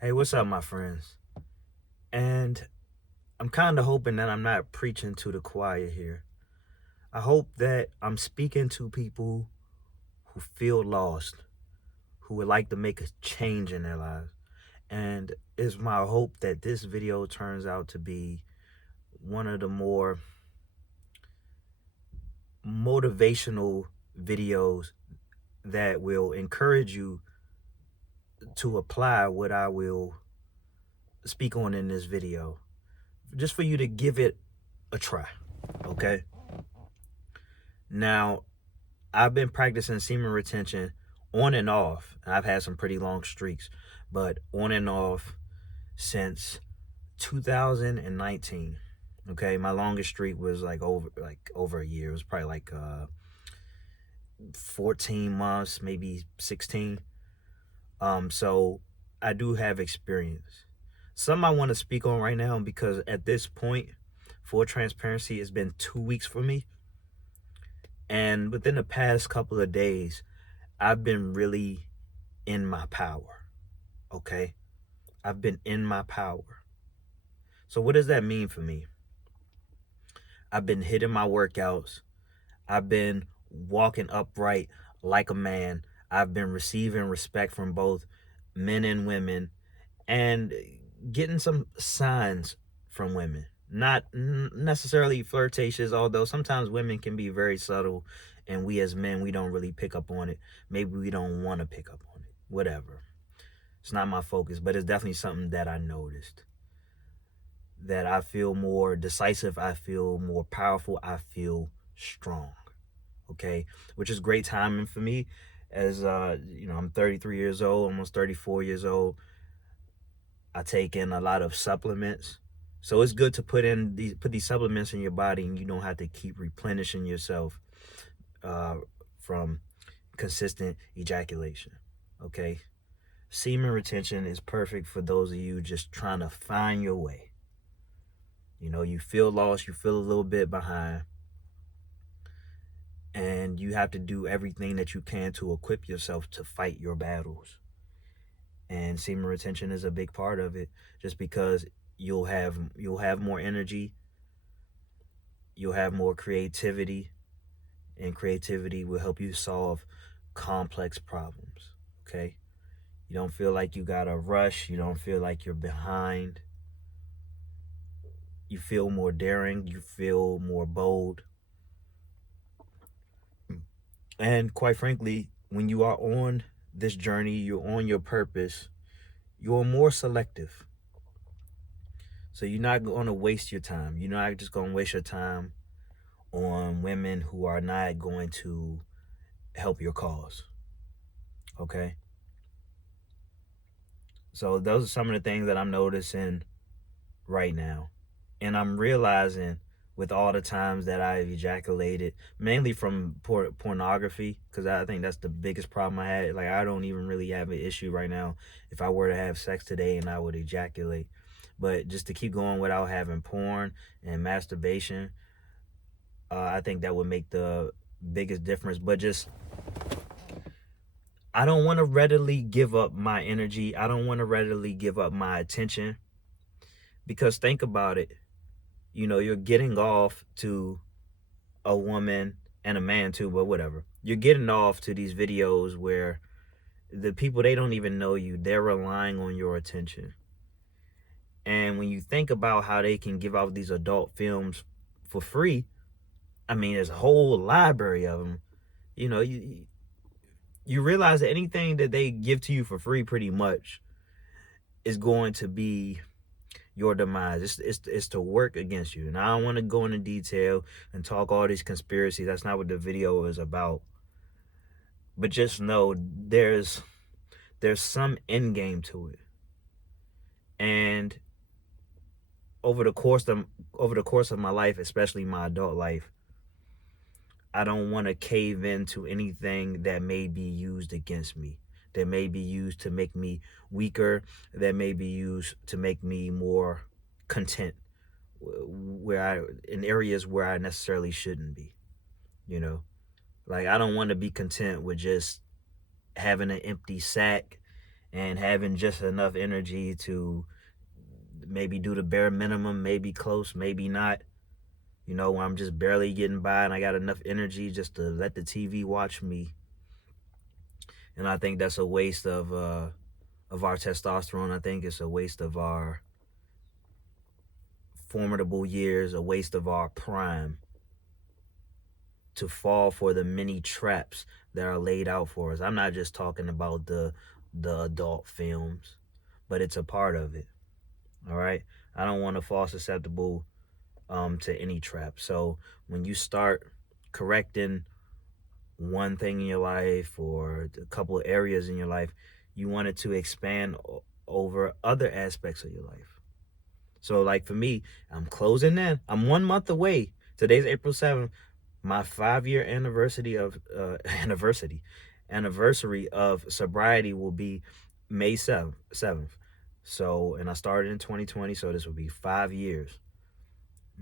Hey, what's up, my friends? And I'm kind of hoping that I'm not preaching to the choir here. I hope that I'm speaking to people who feel lost, who would like to make a change in their lives. And it's my hope that this video turns out to be one of the more motivational videos that will encourage you to apply what I will speak on in this video, just for you to give it a try, okay? Now, I've been practicing semen retention on and off. I've had some pretty long streaks, but on and off since 2019. Okay, my longest streak was over a year. It was probably 14 months, maybe 16. So I do have experience. Some I want to speak on right now because at this point, for transparency, it's been 2 weeks for me. And within the past couple of days, I've been really in my power. Okay? I've been in my power. So what does that mean for me? I've been hitting my workouts. I've been walking upright like a man. I've been receiving respect from both men and women and getting some signs from women. Not necessarily flirtatious, although sometimes women can be very subtle and we as men, we don't really pick up on it. Maybe we don't want to pick up on it. Whatever. It's not my focus, but it's definitely something that I noticed. That I feel more decisive, I feel more powerful, I feel strong. Okay, which is great timing for me, as I'm 33 years old, almost 34 years old. I take in a lot of supplements, so it's good to put these supplements in your body, and you don't have to keep replenishing yourself from consistent ejaculation. Okay, semen retention is perfect for those of you just trying to find your way. You feel lost, you feel a little bit behind, and you have to do everything that you can to equip yourself to fight your battles. And semen retention is a big part of it, just because you'll have more energy, you'll have more creativity, and creativity will help you solve complex problems. Okay? You don't feel like you gotta rush, you don't feel like you're behind. You feel more daring, you feel more bold. And quite frankly, when you are on this journey, you're on your purpose, you're more selective. So you're not going to waste your time. You're not just going to waste your time on women who are not going to help your cause. Okay? So those are some of the things that I'm noticing right now. And I'm realizing with all the times that I've ejaculated, mainly from pornography, because I think that's the biggest problem I had. Like, I don't even really have an issue right now if I were to have sex today and I would ejaculate. But just to keep going without having porn and masturbation, I think that would make the biggest difference. But just, I don't want to readily give up my energy. I don't want to readily give up my attention. Because think about it. You're getting off to a woman and a man too, but whatever. You're getting off to these videos where the people, they don't even know you. They're relying on your attention. And when you think about how they can give out these adult films for free, I mean, there's a whole library of them. You realize that anything that they give to you for free pretty much is going to be your demise. It's to work against you. And I don't want to go into detail and talk all these conspiracies. That's not what the video is about. But just know there's some end game to it. And over the course of my life, especially my adult life, I don't want to cave into anything that may be used against me, that may be used to make me weaker, that may be used to make me more content in areas where I necessarily shouldn't be. Like, I don't want to be content with just having an empty sack and having just enough energy to maybe do the bare minimum, maybe close, maybe not. You know, when I'm just barely getting by and I got enough energy just to let the TV watch me. And I think that's a waste of our testosterone. I think it's a waste of our formidable years, a waste of our prime to fall for the many traps that are laid out for us. I'm not just talking about the adult films, but it's a part of it. All right. I don't want to fall susceptible to any trap. So when you start correcting one thing in your life or a couple of areas in your life, you want it to expand over other aspects of your life. So like for me, I'm closing in. I'm 1 month away. Today's April 7th. My 5-year anniversary of anniversary of sobriety will be May 7th. So, and I started in 2020, so this will be 5 years.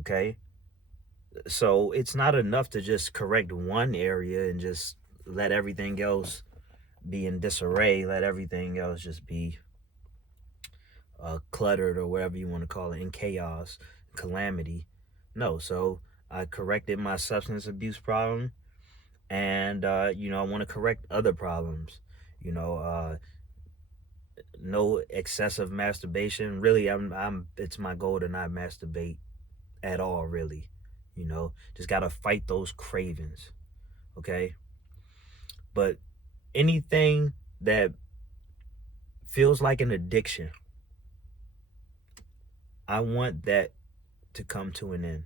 Okay. So it's not enough to just correct one area and just let everything else be in disarray, let everything else just be cluttered or whatever you want to call it, in chaos, calamity. No, so I corrected my substance abuse problem, and I want to correct other problems. You know, no excessive masturbation. Really, I'm. It's my goal to not masturbate at all. Really, just gotta fight those cravings. Okay, but anything that feels like an addiction, I want that to come to an end.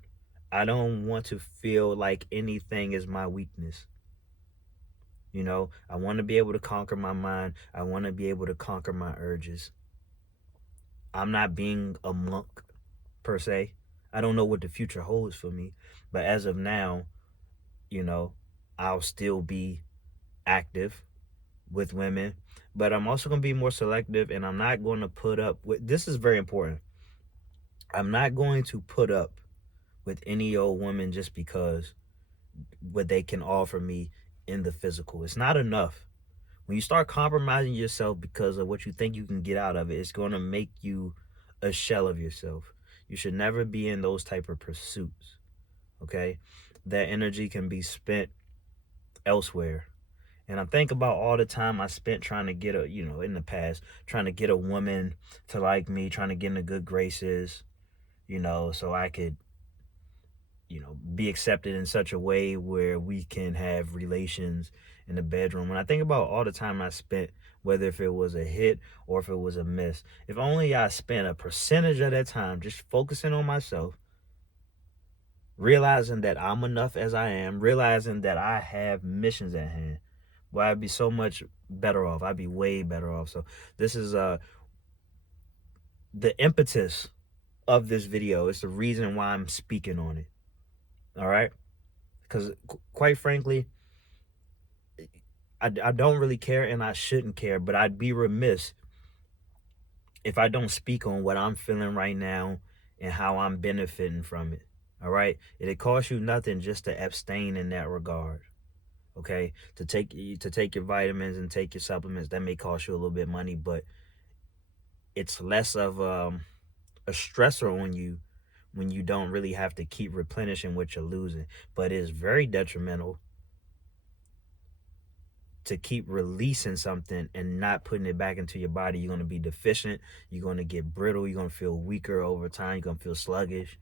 I don't want to feel like anything is my weakness. I want to be able to conquer my mind. I want to be able to conquer my urges. I'm not being a monk per se. I don't know what the future holds for me. But as of now, you know, I'll still be active with women. But I'm also going to be more selective, and I'm not going to put up with this is very important. I'm not going to put up with any old woman just because what they can offer me in the physical. It's not enough. When you start compromising yourself because of what you think you can get out of it, it's going to make you a shell of yourself. You should never be in those type of pursuits. Okay? That energy can be spent elsewhere. And I think about all the time I spent trying to get in the past, trying to get a woman to like me, trying to get into good graces, so I could be accepted in such a way where we can have relations in the bedroom. When I think about all the time I spent, whether if it was a hit or if it was a miss, if only I spent a percentage of that time just focusing on myself, realizing that I'm enough as I am, realizing that I have missions at hand, well, I'd be so much better off. I'd be way better off. So this is the impetus of this video. It's the reason why I'm speaking on it. All right? Because quite frankly, I don't really care, and I shouldn't care, but I'd be remiss if I don't speak on what I'm feeling right now and how I'm benefiting from it. All right? It costs you nothing just to abstain in that regard. Okay? To take your vitamins and take your supplements, that may cost you a little bit of money, but it's less of a stressor on you when you don't really have to keep replenishing what you're losing. But it's very detrimental to keep releasing something and not putting it back into your body. You're going to be deficient. You're going to get brittle. You're going to feel weaker over time. You're going to feel sluggish.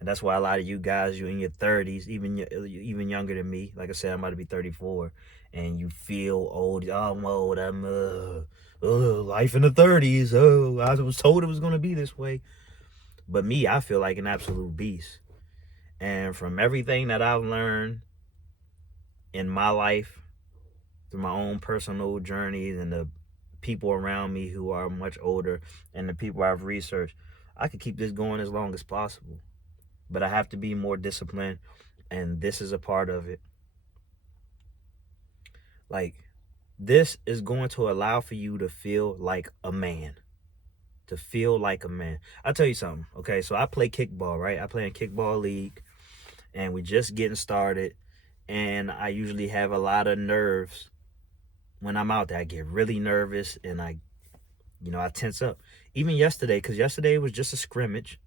And that's why a lot of you guys, you're in your 30s, even younger than me. Like I said, I'm about to be 34. And you feel old. Oh, I'm old. I'm, life in the 30s. Oh, I was told it was going to be this way. But me, I feel like an absolute beast. And from everything that I've learned in my life, through my own personal journeys and the people around me who are much older and the people I've researched, I could keep this going as long as possible. But I have to be more disciplined, and this is a part of it. Like, this is going to allow for you to feel like a man. To feel like a man. I'll tell you something, okay? So I play kickball, right? I play in kickball league, and we're just getting started, and I usually have a lot of nerves when I'm out there, I get really nervous and I tense up. Even yesterday, because yesterday was just a scrimmage,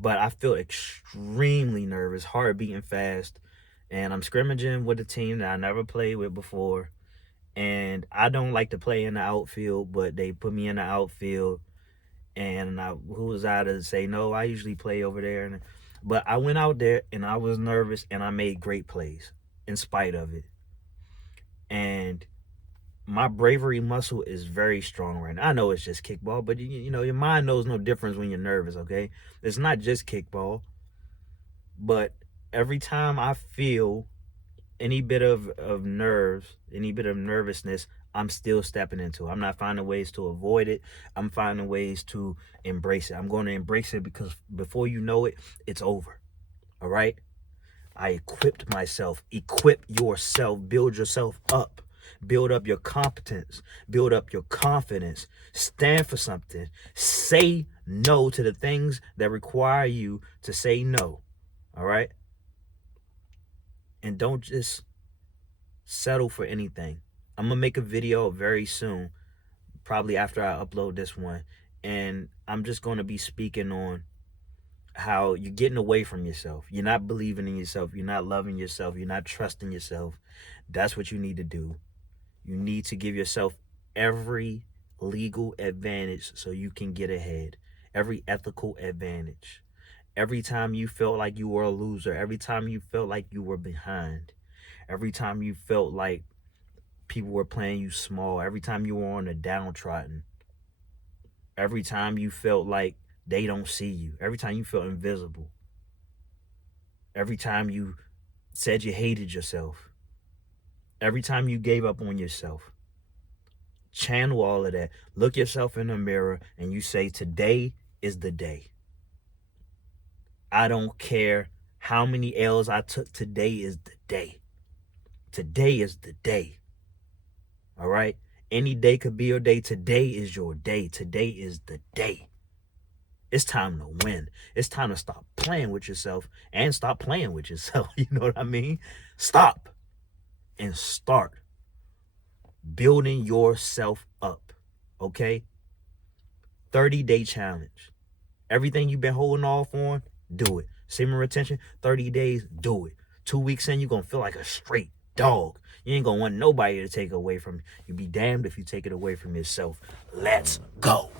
but I feel extremely nervous, heart beating fast, and I'm scrimmaging with a team that I never played with before. And I don't like to play in the outfield, but they put me in the outfield. And who was I to say no? I usually play over there, but I went out there and I was nervous and I made great plays in spite of it. And my bravery muscle is very strong right now. I know it's just kickball, but your mind knows no difference when you're nervous. Okay, it's not just kickball, but every time I feel any bit of nerves, any bit of nervousness, I'm still stepping into it. I'm not finding ways to avoid it. I'm finding ways to embrace it. I'm going to embrace it because before you know it, it's over. All right? I equipped myself. Equip yourself. Build yourself up. Build up your competence. Build up your confidence. Stand for something. Say no to the things that require you to say no. All right? And don't just settle for anything. I'm going to make a video very soon, probably after I upload this one. And I'm just going to be speaking on how you're getting away from yourself. You're not believing in yourself. You're not loving yourself. You're not trusting yourself. That's what you need to do. You need to give yourself every legal advantage so you can get ahead. Every ethical advantage. Every time you felt like you were a loser. Every time you felt like you were behind. Every time you felt like people were playing you small. Every time you were on the downtrodden. Every time you felt like they don't see you. Every time you felt invisible. Every time you said you hated yourself. Every time you gave up on yourself. Channel all of that. Look yourself in the mirror and you say, today is the day. I don't care how many L's I took. Today is the day. Today is the day. All right? Any day could be your day. Today is your day. Today is the day. It's time to win. It's time to stop playing with yourself and stop playing with yourself. You know what I mean? Stop and start building yourself up. Okay? 30-day challenge. Everything you've been holding off on, do it. Semen retention, 30 days, do it. 2 weeks in, you're going to feel like a straight dog. You ain't going to want nobody to take it away from you. You'd be damned if you take it away from yourself. Let's go.